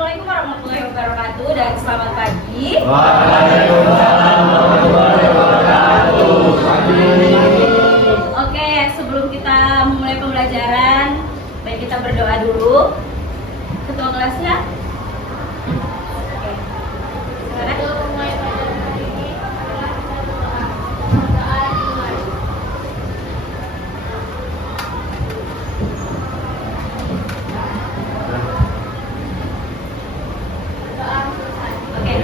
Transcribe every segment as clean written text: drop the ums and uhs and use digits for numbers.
Assalamualaikum warahmatullahi wabarakatuh dan selamat pagi. Waalaikumsalam warahmatullahi wabarakatuh. Oke, sebelum kita memulai pembelajaran, baik kita berdoa dulu. Ketua kelasnya. Oke. Silakan. Oke.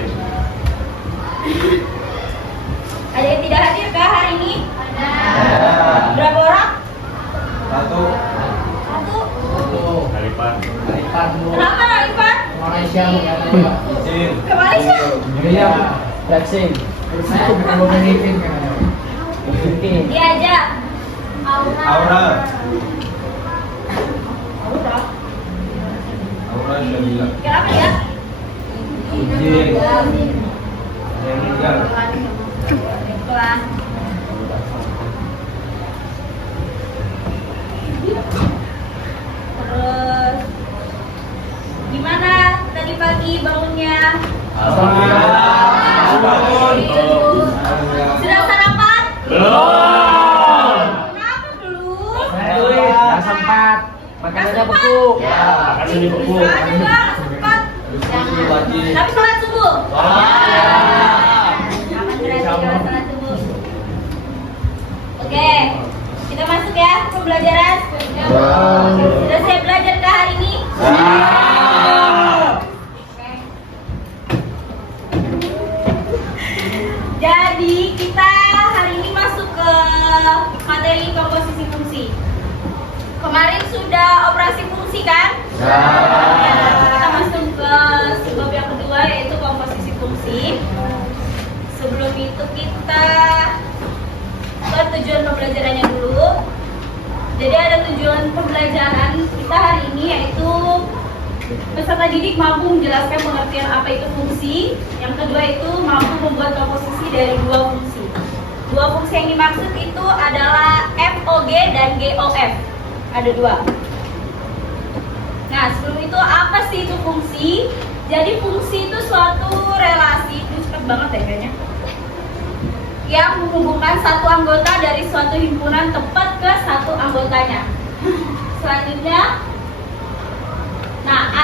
Ada yang tidak hadir kah hari ini? Ada. Berapa orang? Satu. Satu. Kalipan. Kenapa Alifan? Malaysia Izin. Ke Malaysia? Iya, Jackson. Saya bukan mau memimpin kan. Diajak. Aura. Aura. Aura sudah bilang. Kenapa ya? Izin. Yang meninggal. Baiklah. Terus gimana tadi pagi bangunnya? Bangun. Sudah sarapan? Belum. Kenapa belum? Nggak sempat. Makanannya beku. Makan ini beku. Ada nggak sempat? Wajib. Tapi sholat subuh. Sholat. Aman berarti kalau sholat subuh. Oke, kita masuk ya ke pembelajaran. Sudah siap belajar ke hari ini? Oke. Jadi kita hari ini masuk ke materi komposisi fungsi. Kemarin sudah operasi fungsi kan? Ya, kita masuk ke sebab yang kedua yaitu komposisi fungsi. Sebelum itu kita ke tujuan pembelajarannya dulu. Jadi ada tujuan pembelajaran kita hari ini yaitu peserta didik mampu menjelaskan pengertian apa itu fungsi. Yang kedua itu mampu membuat komposisi dari dua fungsi. Dua fungsi yang dimaksud itu adalah FOG dan GOF. Ada dua. Nah, sebelum itu apa sih itu fungsi? Jadi fungsi itu suatu relasi, ini cepet banget ya kayaknya, yang menghubungkan satu anggota dari suatu himpunan tepat ke satu anggotanya. Selanjutnya, nah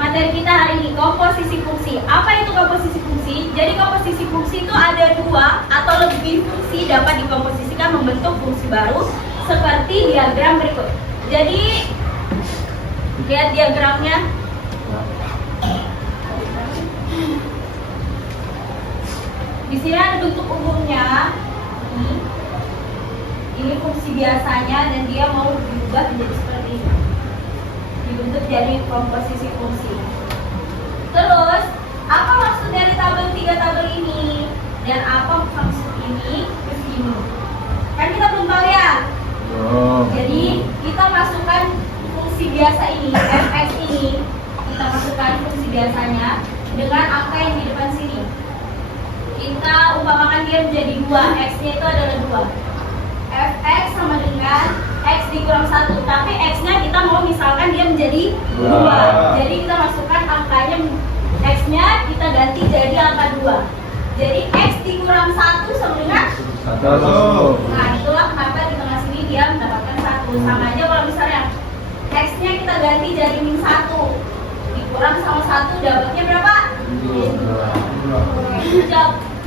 materi kita hari ini komposisi fungsi. Apa itu komposisi fungsi? Jadi komposisi fungsi itu ada dua atau lebih fungsi dapat dikomposisikan membentuk fungsi baru seperti diagram berikut. Jadi lihat diagramnya. Di sini ada bentuk umumnya. Ini fungsi biasanya dan dia mau diubah menjadi seperti ini. Dibentuk jadi komposisi fungsi. Terus, apa maksud dari tabel 3 tabel ini? Dan apa maksud ini ke sini? Kan kita belum tahu ya. Jadi, kita masukkan fungsi biasa ini, fx ini. Kita masukkan fungsi biasanya dengan angka yang di depan sini. Kita umpamakan dia menjadi 2, x-nya itu adalah 2. Fx sama dengan x dikurang 1, tapi x-nya kita mau misalkan dia menjadi 2. Jadi kita masukkan angkanya, x-nya kita ganti jadi angka 2. Jadi x dikurang 1 sama dengan 1. Nah, itulah kenapa di tengah sini dia mendapatkan 1. Sama aja kalau misalnya x-nya kita ganti jadi min 1 dikurang sama 1, dapatnya berapa? 2.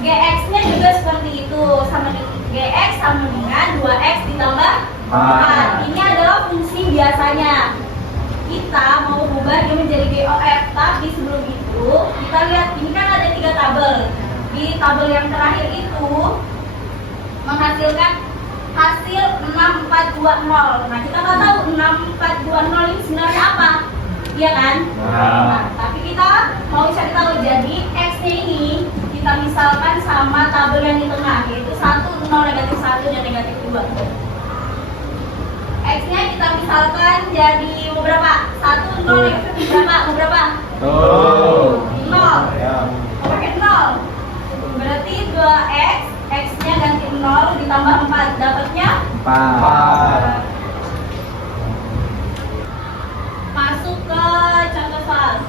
Gx-nya juga seperti itu, sama Gx sama dengan 2x ditambah 4. Ini adalah fungsi biasanya. Kita mau ubah dia menjadi GOF, tapi sebelum itu kita lihat ini kan ada 3 tabel. Di tabel yang terakhir itu menghasilkan hasil 6420. Nah, kita nggak tahu 6420 ini sebenarnya apa, iya kan? Nah, tapi kita mau cari tahu. Jadi x-nya ini kita misalkan sama tabel yang di tengah, yaitu 1, 0, negatif 1, dan negatif 2. X-nya kita misalkan jadi mau berapa? 1, 0, negatif berapa? Mau berapa? 0. Mau pakai 0. Berarti 2x, x-nya ganti 0 ditambah 4, dapatnya 4. Masuk ke contoh soal.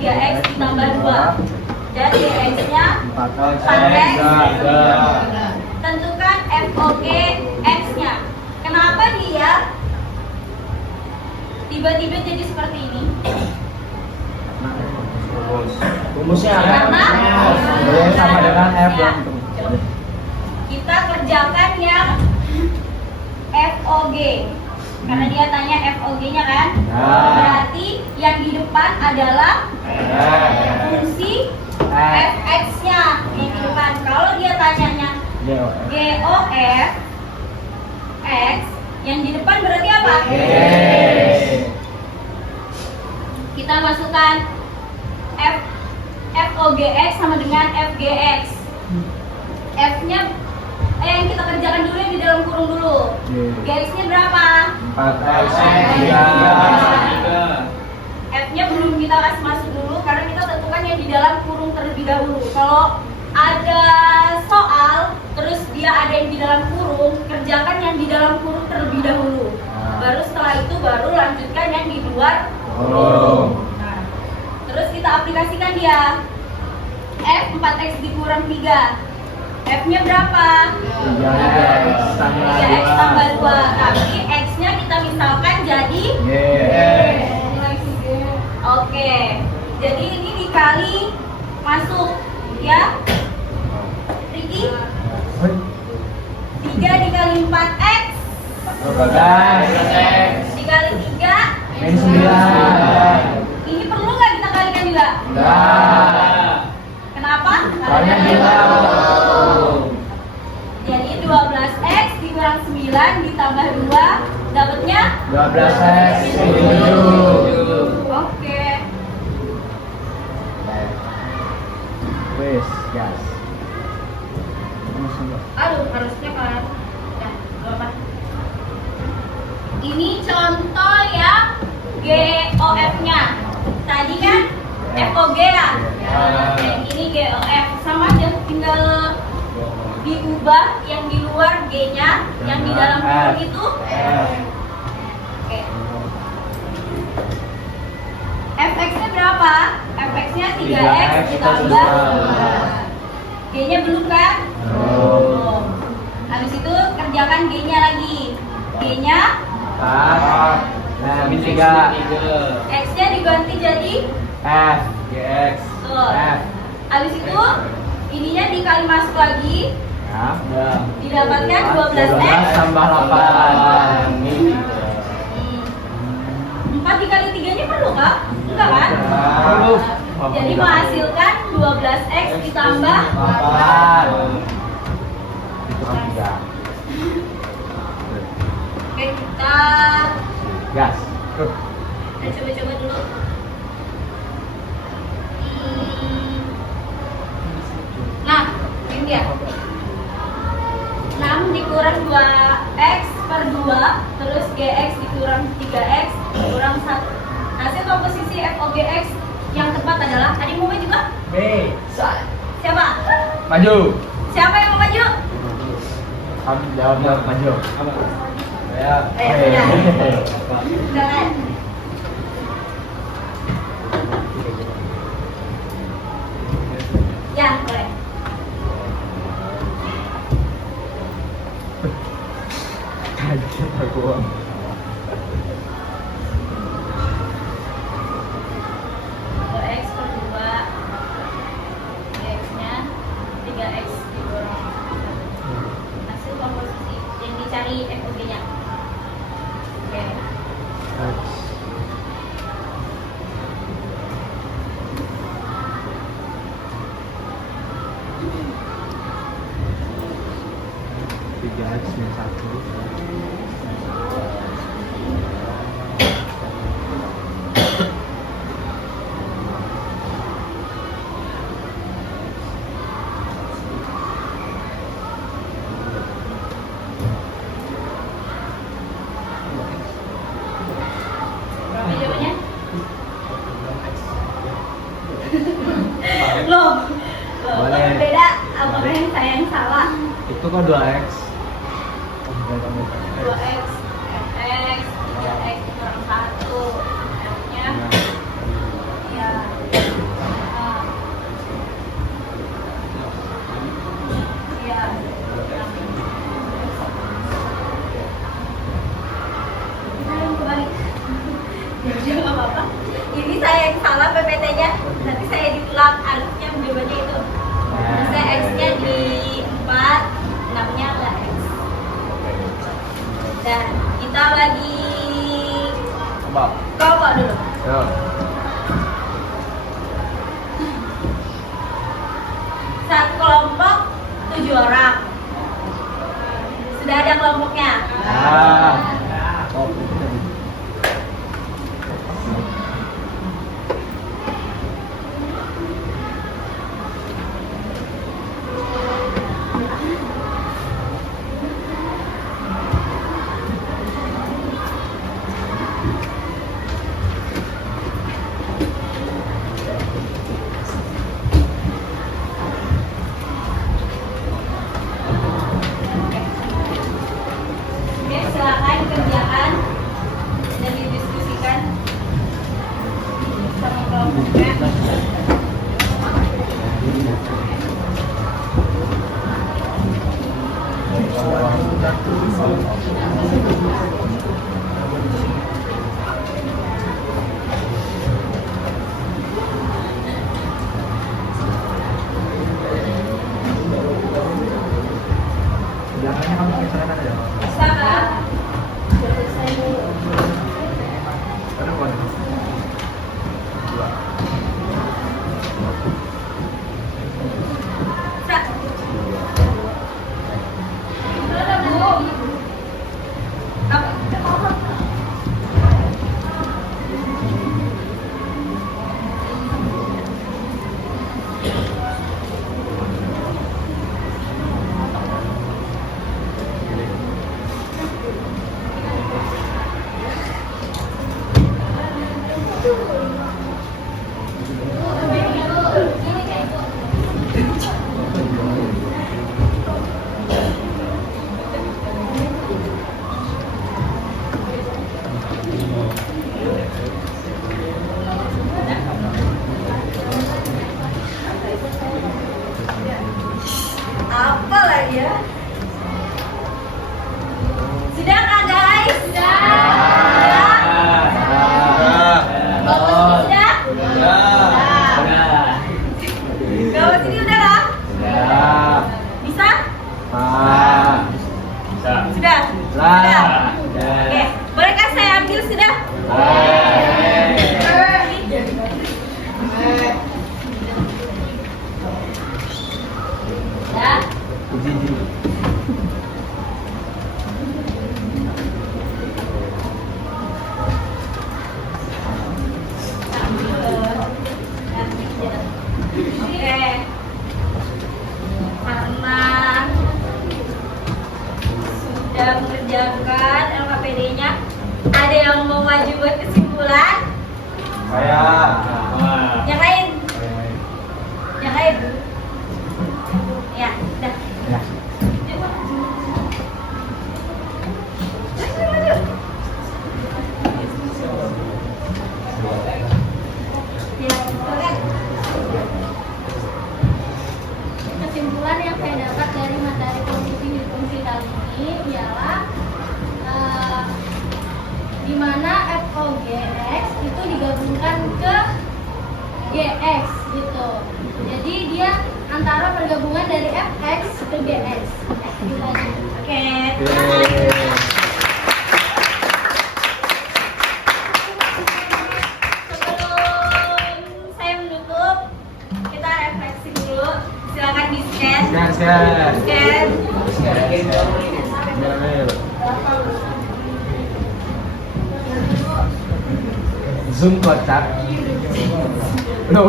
3x ditambah 2. Dan GX-nya 4x. Tentukan FOG X-nya. Kenapa dia tiba-tiba jadi seperti ini? Rumusnya Karena sama dengan F Ya. dan Kita kerjakan yang FOG. Karena dia tanya FOG-nya kan? Nah. Berarti yang di depan adalah fungsi fx-nya yang di depan. Kalau dia tanyanya GOF X, yang di depan berarti apa? Kita masukkan FOGX sama dengan FGX. F-nya yang kita kerjakan dulu yang di dalam kurung dulu. GX-nya berapa? 4x. F-nya belum kita kasih masuk dulu karena kita tentukan yang di dalam kurung terlebih dahulu. Kalau ada soal terus dia ada yang di dalam kurung, kerjakan yang di dalam kurung terlebih dahulu. Baru setelah itu baru lanjutkan yang di luar kurung. Nah, terus kita aplikasikan dia. F 4x dikurang 3. F-nya berapa? 3x 3x tambah 2. Tapi X-nya kita misalkan jadi Oke. Jadi ini dikali masuk ya. Ricky? 3 dikali 4x 12x dikali 3 min 9. ini perlu nggak kita kalikan juga? Kenapa? Soalnya kita Jadi 12x dikurang 9 ditambah 2 dapatnya 12x 7. Oke. Wes, gas. Aduh, harusnya kan. Ya, gak apa. Ini contoh yang GOF-nya. Tadi kan FOG ya. Dan ini GOF sama aja, tinggal diubah yang di luar G-nya, yang di dalam kurung itu Oke. FX-nya berapa? FX-nya 3x ditambah 2. G-nya belum kan? Belum. Habis itu kerjakan G-nya lagi. G-nya 4. Nah, min 3. X-nya diganti jadi F. GX. Tuh. F. Habis itu ininya dikali masuk lagi, Ya. didapatkan 12x 12 tambah 8. 4 dikali 3 nya perlu kah? Enggak kan? Perlu. Jadi menghasilkan 12x ditambah 8. Dikurang 3. Oke, kita Gas. coba-coba dulu. Nah, ini dia. 6 dikurang 2x per 2, terus gx dikurang 3x dikurang 1. Hasil komposisi FOGX yang tepat adalah, tadi mau maju juga? B. Siapa? Maju. Siapa yang mau maju? Kamu jawab maju. Ya. Udah. Jangan. Ya, boleh. Kaget aku. 2x per 2 x-nya 3x dikurang 1. Hasil komposisi yang dicari FOG-nya. Oke. Tiga X min 1. Apa jawabannya? Loh, Boleh. berbeda. Apakah yang saya yang salah? Itu kan 2X. 2x, fx, 3x kurang 1. F-nya ya Ya. Kembali. Ya nggak apa-apa. Ini saya yang salah PPT-nya. Nanti saya ditulang harusnya jawabannya itu. Bisa X-nya di 4, 6-nya nggak X. Dan kita lagi kelompok dulu. Yo. Satu kelompok 7 orang. Sudah ada kelompoknya. Ah. Oke, silakan kerjaan dan didiskusikan sama kelompoknya. Belakangnya kamu geser kan ya? Bisa kan? Selesai dulu. Ada apa? Dua. Bisa. Udah, Bu. Apa? Apa lagi ya? Sudah nggak guys? Sudah. Bagus sudah? Gawat sini udah lah? Bisa? Sudah? Sudah? Oke, bolehkah saya ambil sudah? Ya. Oke. Karena sudah mengerjakan LKPD-nya, ada yang mau maju buat kesimpulan? Saya. Yang lain? Yang lain? Ya, udah. Ya. Kesimpulan yang saya dapat dari materi computing di fungsi kali ini ialah di mana FOGX itu digabungkan ke GX gitu. Jadi dia antara pergabungan dari FX ke GX. Gitu aja. Oke. Sebelum saya menutup, kita refleksi dulu. Silakan di-scan. Scan. Scan. Zoom kocak. No.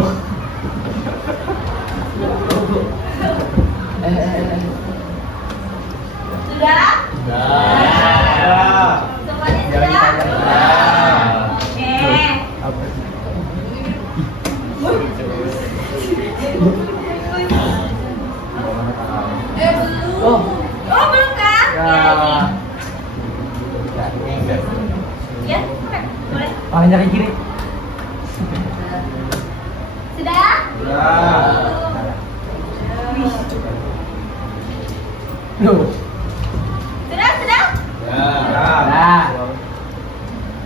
Sudah? Semuanya sudah? Oke. Apa sih? Belum. Oh. Oh, belum kan? Ya. Ya, ya, boleh. Palanya ke kiri. Sudah? Ya. Wih. Loh. Sudah, sudah? Nah.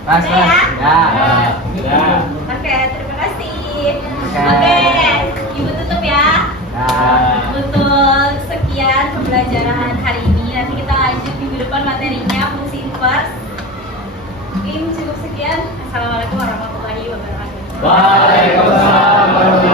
Pas, Udah ya? pas. Ya. Oke, terima kasih. Oke. Oke, Ibu tutup ya. Nah. Untuk sekian pembelajaran hari ini, nanti kita lanjut minggu depan materinya fungsi inverse. Mungkin cukup sekian. Assalamualaikum warahmatullahi wabarakatuh. Waalaikumsalam warahmatullahi